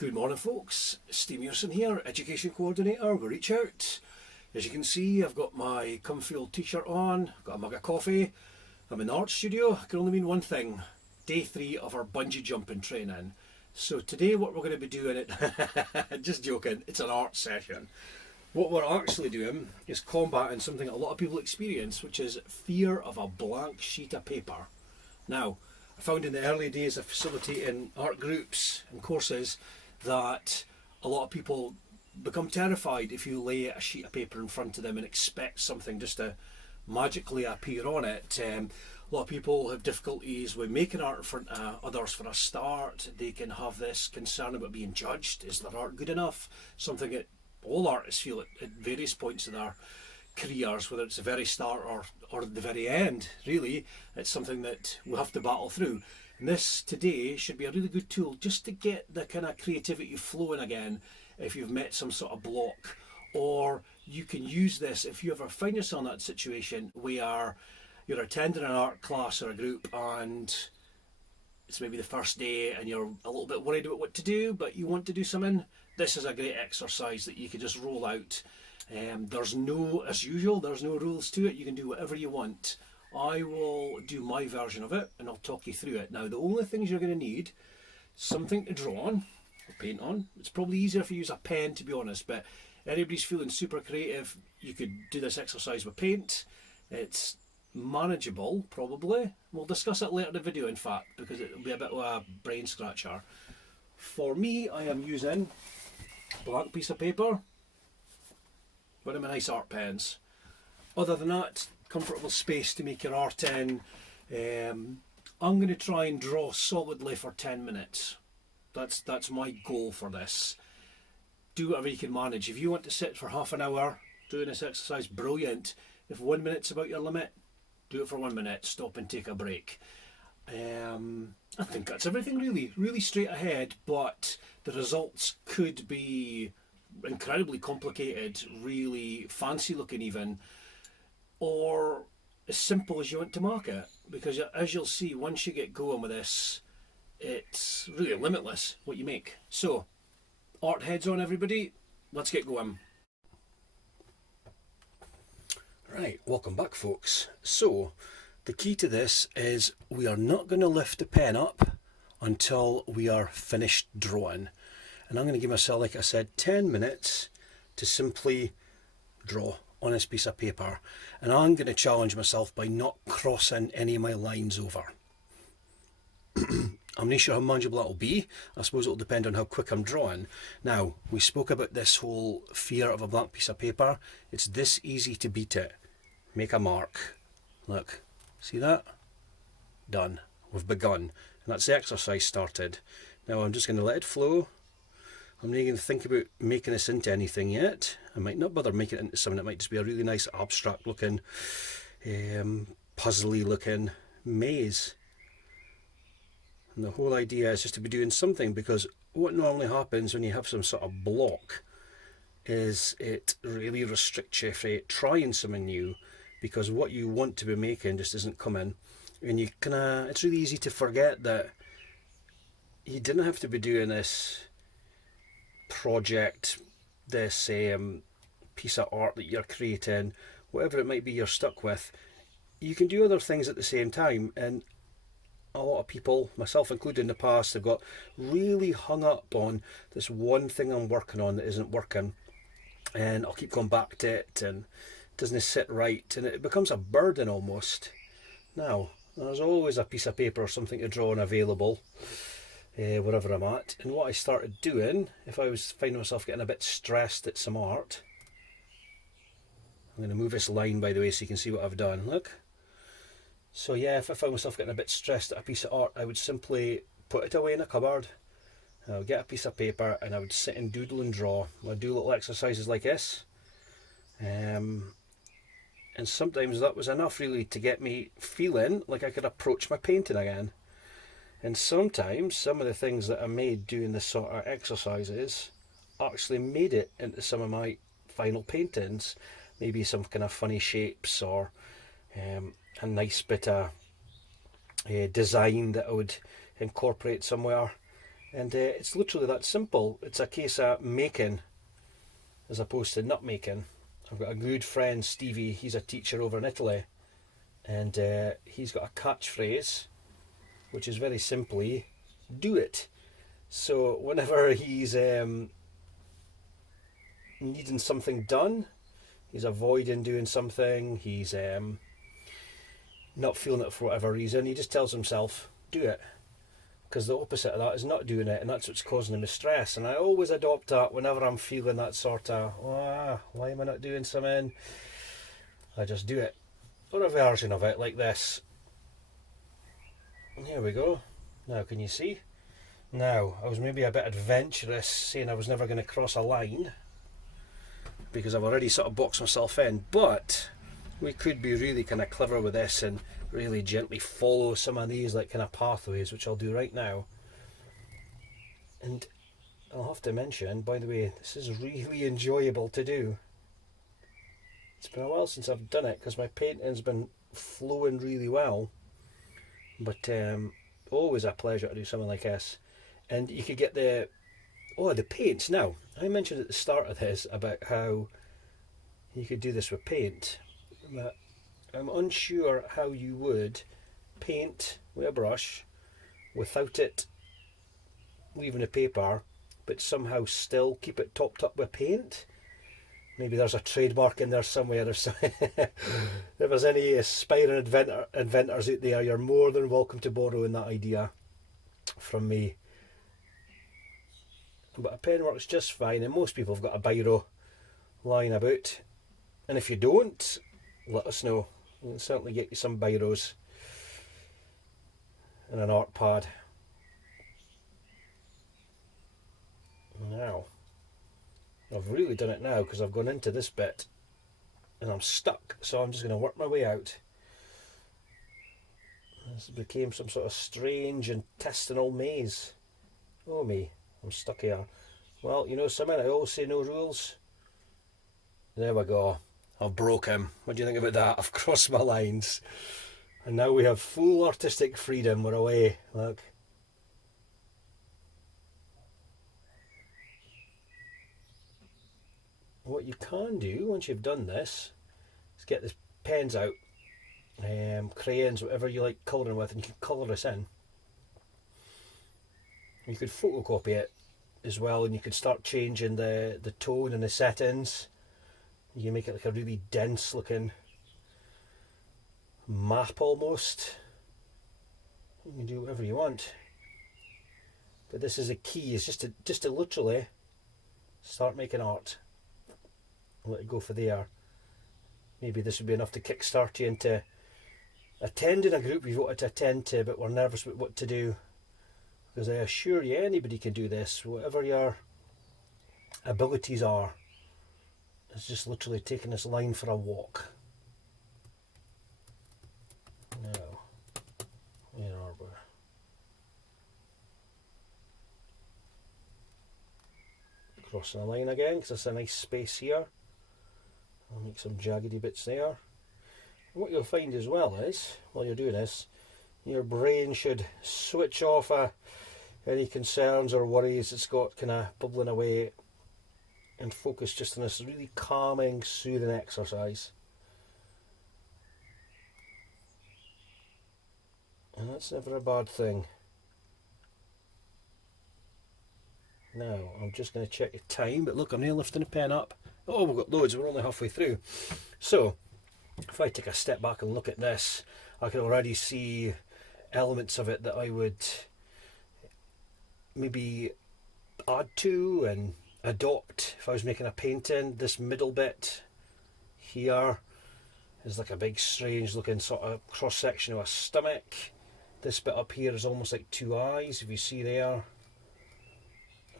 Good morning folks, Steve Mearson here, Education Coordinator with Reach Out. As you can see, I've got my comfy old t-shirt on, got a mug of coffee. I'm in the art studio. It can only mean one thing: day 3 of our bungee jumping training. So today what we're going to be doing, just joking, it's an art session. What we're actually doing is combating something a lot of people experience, which is fear of a blank sheet of paper. Now, I found in the early days of facilitating art groups and courses that a lot of people become terrified if you lay a sheet of paper in front of them and expect something just to magically appear on it. A lot of people have difficulties with making art in front of others for a start. They can have this concern about being judged. Is their art good enough? Something that all artists feel at various points in their careers, whether it's the very start or the very end. Really, it's something that we have to battle through. And this today should be a really good tool just to get the kind of creativity flowing again if you've met some sort of block. Or you can use this if you ever find yourself in that situation where you're attending an art class or a group and it's maybe the first day and you're a little bit worried about what to do, but you want to do something. This is a great exercise that you can just roll out. There's no, as usual, there's no rules to it. You can do whatever you want. I will do my version of it and I'll talk you through it. Now, the only things you're going to need: something to draw on or paint on. It's probably easier if you use a pen, to be honest, but anybody's feeling super creative, you could do this exercise with paint. It's manageable, probably. We'll discuss it later in the video, in fact, because it'll be a bit of a brain scratcher. For me, I am using a blank piece of paper, one of my nice art pens. Other than that, comfortable space to make your art in. I'm going to try and draw solidly for 10 minutes. That's my goal for this. Do whatever you can manage. If you want to sit for half an hour doing this exercise, brilliant. If 1 minute's about your limit, do it for 1 minute, stop and take a break. I think that's everything really, really straight ahead, but the results could be incredibly complicated, really fancy looking even, or as simple as you want to mark it, because as you'll see, once you get going with this, it's really limitless what you make. So, art heads on, everybody, let's get going. Right, welcome back folks. So, the key to this is we are not going to lift the pen up until we are finished drawing. And I'm going to give myself, like I said, 10 minutes to simply draw on this piece of paper. And I'm going to challenge myself by not crossing any of my lines over. I'm not sure how manageable that will be. I suppose it will depend on how quick I'm drawing. Now, we spoke about this whole fear of a blank piece of paper. It's this easy to beat it. Make a mark. Look, see that? Done. We've begun. And that's the exercise started. Now I'm just going to let it flow. I'm not going to think about making this into anything yet. I might not bother making it into something that might just be a really nice abstract looking, puzzly looking maze. And the whole idea is just to be doing something, because what normally happens when you have some sort of block is it really restricts you from trying something new, because what you want to be making just isn't coming. And you it's really easy to forget that you didn't have to be doing this project, this piece of art that you're creating, whatever it might be you're stuck with. You can do other things at the same time, and a lot of people, myself included in the past, have got really hung up on this one thing I'm working on that isn't working, and I'll keep going back to it and it doesn't sit right, and it becomes a burden almost. Now, there's always a piece of paper or something to draw on available wherever I'm at. And what I started doing, if I was finding myself getting a bit stressed at some art, I'm going to move this line by the way so you can see what I've done. Look. So yeah, if I found myself getting a bit stressed at a piece of art, I would simply put it away in a cupboard. I would get a piece of paper and I would sit and doodle and draw. I would do little exercises like this. And sometimes that was enough really to get me feeling like I could approach my painting again. And sometimes some of the things that I made doing this sort of exercises actually made it into some of my final paintings. Maybe some kind of funny shapes, or a nice bit of design that I would incorporate somewhere. And it's literally that simple. It's a case of making as opposed to not making. I've got a good friend, Stevie, he's a teacher over in Italy, and he's got a catchphrase which is very simply, do it. So whenever he's needing something done, he's avoiding doing something, he's not feeling it for whatever reason, he just tells himself, do it. Because the opposite of that is not doing it, and that's what's causing him the stress. And I always adopt that whenever I'm feeling that sort of, why am I not doing something? I just do it. Or a version of it like this. Here we go. Now can you see? Now, I was maybe a bit adventurous saying I was never going to cross a line, because I've already sort of boxed myself in, but we could be really kind of clever with this and really gently follow some of these like kind of pathways, which I'll do right now. And I'll have to mention, by the way, this is really enjoyable to do. It's been a while since I've done it because my painting's been flowing really well, but always a pleasure to do something like this. And you could get the paints. Now, I mentioned at the start of this about how you could do this with paint, but I'm unsure how you would paint with a brush without it leaving the paper, but somehow still keep it topped up with paint. Maybe there's a trademark in there somewhere. If there's any aspiring inventors out there, you're more than welcome to borrow in that idea from me. But a pen works just fine, and most people have got a biro lying about. And if you don't, let us know. We can certainly get you some biros and an art pad. Now, I've really done it now because I've gone into this bit and I'm stuck, so I'm just going to work my way out. This became some sort of strange intestinal maze. Oh me, I'm stuck here. Well, you know something, I always say no rules. There we go. I've broke him. What do you think about that? I've crossed my lines. And now we have full artistic freedom. We're away. Look. What you can do once you've done this is get the pens out, crayons, whatever you like colouring with, and you can colour this in. You could photocopy it as well, and you could start changing the tone and the settings. You can make it like a really dense looking map almost. You can do whatever you want. But this is a key, is just to literally start making art. Let it go for there. Maybe this would be enough to kickstart you into attending a group you wanted to attend to, but we're nervous about what to do. Because I assure you, anybody can do this, whatever your abilities are. It's just literally taking this line for a walk. Now, where are we? Crossing the line again, because there's a nice space here. I'll make some jaggedy bits there. And what you'll find as well is, while you're doing this, your brain should switch off any concerns or worries it's got kind of bubbling away, and focus just on this really calming, soothing exercise. And that's never a bad thing. Now, I'm just going to check the time, but look, I'm nearly lifting the pen up. Oh, we've got loads, we're only halfway through. So, if I take a step back and look at this, I can already see elements of it that I would maybe add to and adopt if I was making a painting. This middle bit here is like a big strange looking sort of cross section of a stomach. This bit up here is almost like two eyes, if you see there.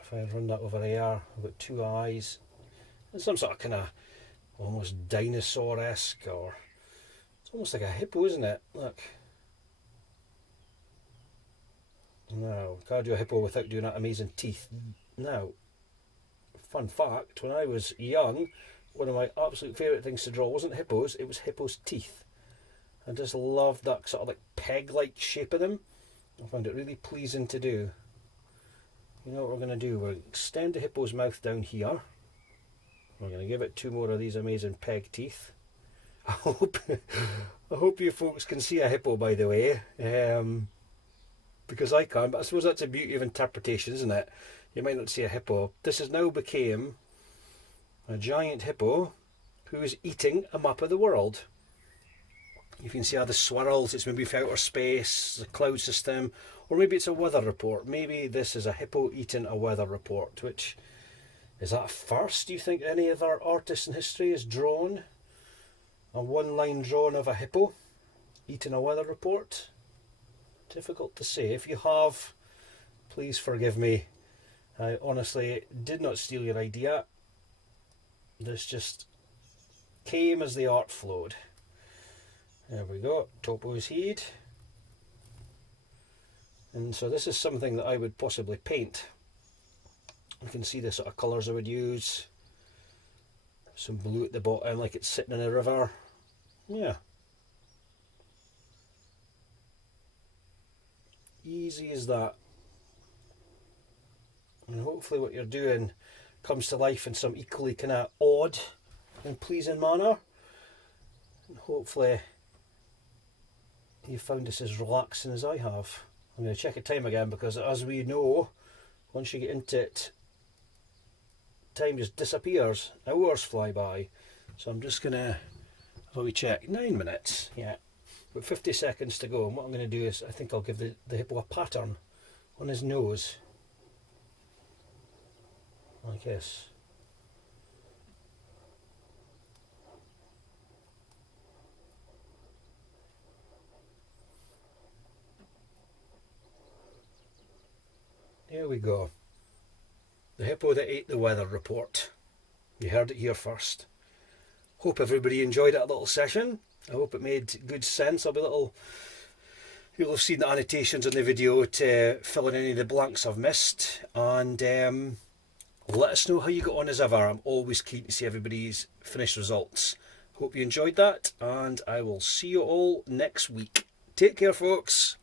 If I run that over there, I've got two eyes. And some sort of kind of almost dinosaur-esque, or it's almost like a hippo, isn't it? Look. Now, can't do a hippo without doing that amazing teeth. Now, fun fact, when I was young, one of my absolute favourite things to draw wasn't hippos, it was hippos' teeth. I just loved that sort of like peg-like shape of them. I found it really pleasing to do. you know what we're going to do? We're going to extend the hippo's mouth down here. We're going to give it 2 more of these amazing peg teeth. I hope you folks can see a hippo, by the way, because I can't, but I suppose that's the beauty of interpretation, isn't it? You might not see a hippo. This has now become a giant hippo who is eating a map of the world. You can see how the swirls, it's maybe from outer space, the cloud system, or maybe it's a weather report. Maybe this is a hippo eating a weather report, which, is that a first? Do you think any of our artists in history has drawn a one-line drawing of a hippo eating a weather report? Difficult to say. If you have, please forgive me. I honestly did not steal your idea. This just came as the art flowed. There we go, Topo's head. And so this is something that I would possibly paint. You can see the sort of colours I would use. Some blue at the bottom, like it's sitting in a river. Yeah. Easy as that. And hopefully what you're doing comes to life in some equally kind of odd and pleasing manner. And hopefully you found this as relaxing as I have. I'm going to check the time again, because as we know, once you get into it, time just disappears. Hours fly by. So I'm just going to have a wee check. 9 minutes, yeah. But 50 seconds to go. And what I'm going to do is, I think I'll give the hippo a pattern on his nose. Like this. There we go. The hippo that ate the weather report. You heard it here first. Hope everybody enjoyed that little session. I hope it made good sense. You'll have seen the annotations in the video to fill in any of the blanks I've missed. And let us know how you got on as ever. I'm always keen to see everybody's finished results. Hope you enjoyed that, and I will see you all next week. Take care, folks.